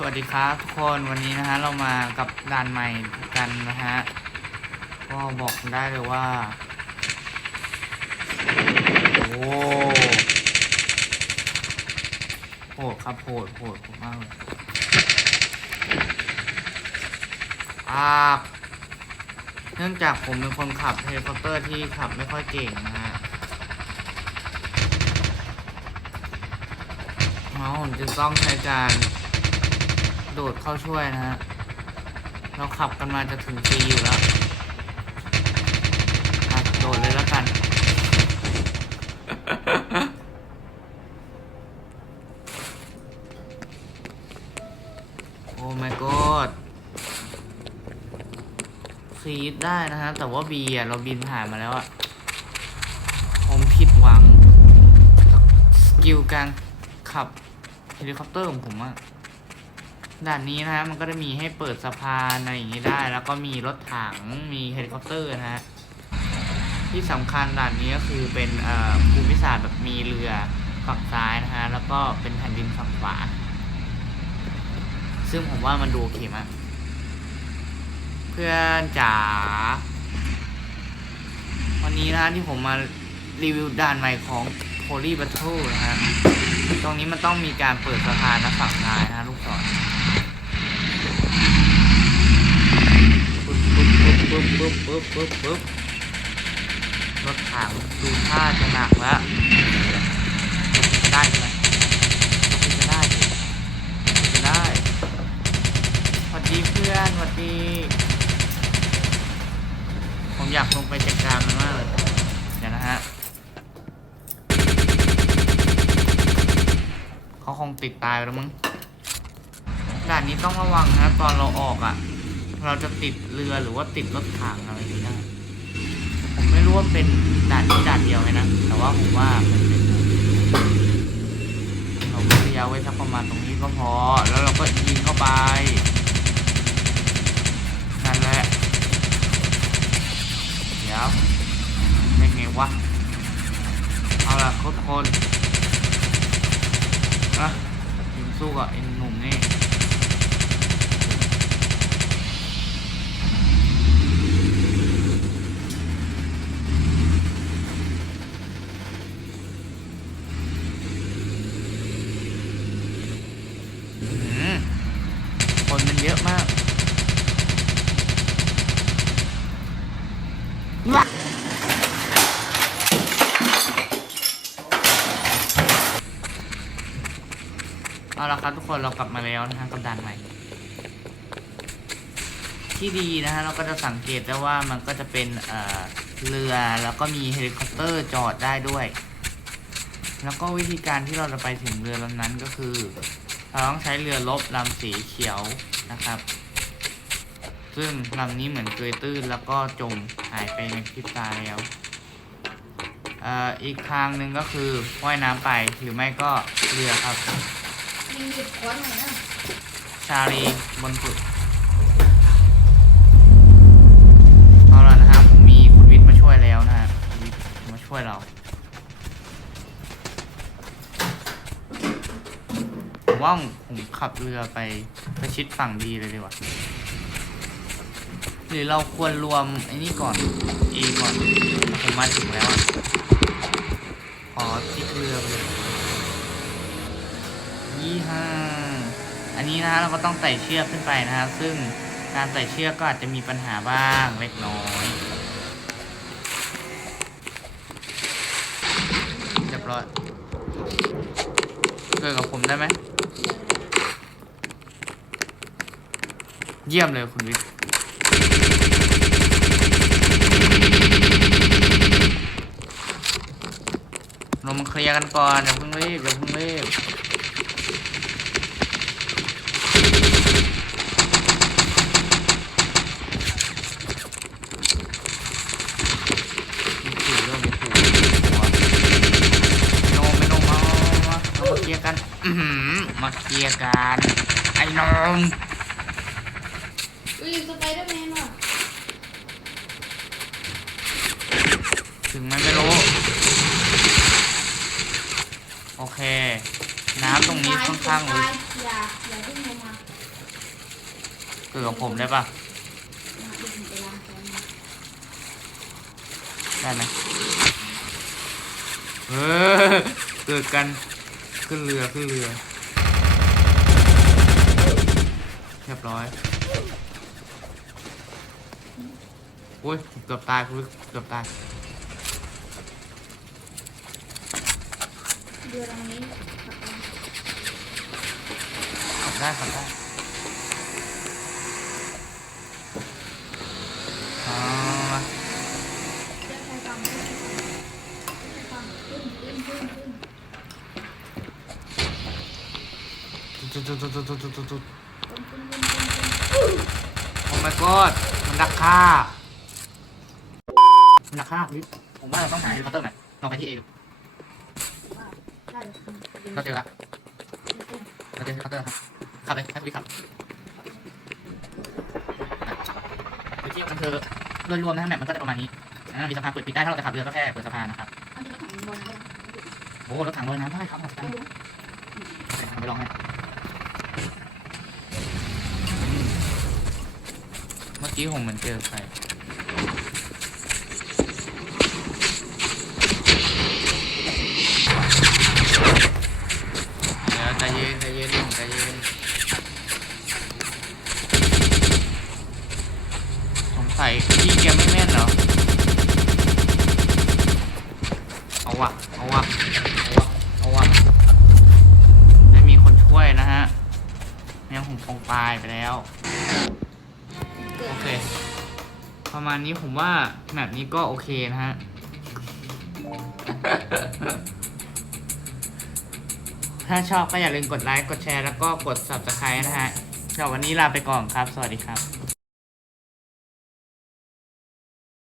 สวัสดีครับทุกคนวันนี้นะฮะเรามากับด่านใหม่กันนะฮะก็บอกได้เลยว่า โอ้โหดครับโหดโหดโหดมากเลยอ่าเนื่องจากผมเป็นคนขับเฮลิคอปเตอร์ที่ขับไม่ค่อยเก่งนะฮะเราผมจึงต้องใช้การ โดดเข้าช่วยนะฮะ เราขับกันมาจะถึงฟรีอยู่แล้วอะโดดเลยแล้วกัน โอ้ my god ซีดได้นะฮะ แต่ว่าบีอะ เราบินผ่านมาแล้วอะ ผมผิดหวัง สกิลการขับเฮลิคอปเตอร์ของผมอะ ด่านนี้นะฮะมันก็จะมีให้เปิดสะพานอะไรอย่างนี้ได้ แล้วก็มีรถถังมีเฮลิคอปเตอร์นะฮะที่สำคัญด่านนี้ก็คือเป็นภูมิศาสตร์แบบมีเรือฝั่งซ้ายนะฮะแล้วก็เป็นแผ่นดินฝั่งขวา ซึ่งผมว่ามันดูโอเคมากเพื่อนจ๋าวันนี้นะที่ผมมารีวิวด่านใหม่ของ Poly Battle นะฮะ ตรงนี้มันต้องมีการเปิดสะพานนะฝั่งซ้ายนะลูกศรปึ๊บปึ๊บปึ๊บปึ๊บปึ๊บปึ๊บปึ๊บรถถังดูท่าจะหนักแล้วจะได้ไหมจะได้จะได้สวัสดีเพื่อนสวัสดี ผมอยากลงไปจัดการมันมากเลยเดี๋ยวนะฮะเขา คงติดตายไปแล้วมั้งด่านนี้ต้องระวังนะตอนเราออกอะ เราจะติดเรือหรือว่าติดรถถังอะไรนี้ได้ผมไม่รู้ว่าเป็นด่านนี้ด่านเดียวไหมนะ แต่ว่าผมว่ามันเป็นเราก็ระยะไว้สักประมาณตรงนี้ก็พอ แล้วเราก็ยิงเข้าไปนั่นแหละเดี๋ยวไม่ไงวะเอาล่ะทุกคน อะยิงสู้กับไอ้หนุ่มนี่ อื้อหือคนมันเยอะมากว้าเอาละ ครับทุกคนเรากลับมาแล้วนะฮะกับด่านใหม่ ที่ดีนะฮะเราก็จะสังเกตได้ว่ามันก็จะเป็นเอ่อเรือแล้วก็มีเฮลิคอปเตอร์จอดได้ด้วย แล้วก็วิธีการที่เราจะไปถึงเรือลำนั้นก็คือ เราต้องใช้เรือลบลำสีเขียวนะครับ ซึ่งลำนี้เหมือนเกยตื้นแล้วก็จมหายไปในพริบตาแล้วอีกทางหนึ่งก็คือว่ายน้ำไปหรือไม่ก็เรือครับ ยิงหยุดควันหน่อยนะชาลีบนสุดเอาละนะครับผมมีคุณวิทย์มาช่วยแล้วนะฮะคุณวิทย์มาช่วยเราผมว่าผมขับเรือไปประชิดฝั่งดีเลยดีกว่าหรือเราควรรวมไอ้นี่ก่อนเอก่อนผมมาถึงแล้วอะขอติ๊กเรือไปเลย ยี่ห้าอันนี้นะฮะเราก็ต้องไต่เชือกขึ้นไปนะฮะซึ่งการไต่เชือกก็อาจจะมีปัญหาบ้างเล็กน้อยเรียบร้อยเกิดกับผมได้ไหมเยี่ยมเลยคุณวิทย์เรามาเคลียร์กันก่อนอย่าเพิ่งรีบอย่าเพิ่งรีบ มีขู่เรื่องมีขู่หัวโนมไม่โนมมามาเรามาเคลียร์กัน อือหือ มาเคลียร์กันไอ้นมอุ้ยสไปเดอร์แมนว่ะถึงไหมไม่รู้ โอเค น้ำตรงนี้ค่อนข้างลึกอย่าอย่าเพิ่งลงมาเกิดกับผมได้ปะมาดึงไปล้างแค้นมาได้ไหมเออเกิดกันขึ้นเรือขึ้นเรือเรี ยบร้อยโอ้ยเกือบตายคุณเกือบตายเรือลำนี้ขับไปขับได้ขับได้อ๋อมาเรือใช้ฝั่งขึ้นใช้ฝั่งขึ้นขึ้นขึ้นขึ้นจุดจุดจุดจุดจุดจุดจุดจุด ขึ้นขึ้นขึ้นขึ้นขึ้น โอ้ my god มันดักฆ่ามันดักฆ่าพี่ผมว่าเราต้องหาเฮลิคอปเตอร์หน่อยลองไปที่เอดูเลยครับดึงเราเจอละขึ้นเราเจอเฮลิคอปเตอร์ครับขับเลยให้พี่ขับคือที่มันคือโดยรวมนะแมปมันก็จะประมาณนี้อ่ามีสะพานเปิดปิดได้ถ้าเราจะขับเรือก็แค่เปิดสะพานนะครับอันนี้ก็ถังบอลนะโอ้รถถังลอยน้ำได้ครับไปลองให้เมื่อ กี้ผมมือนเจอใครเดี๋ยวใจเย็นใจเย็นผมใจเย็นสงสัยพี่แกไม่แม่นเหรอ เอาวะเอาวะเอาวะเอาวะไม่มีคนช่วยนะฮะไม่ผมคงตายไปแล้ว โอดเค ประมาณนี้ผมว่าแบบนี้ก็โอเคนะฮะ ถ้าชอบก็อย่าลืมกดไลค์ กดแชร์ แล้วก็กด subscribe นะฮะสำหรับวันนี้ลาไปก่อนครับ สวัสดีครับ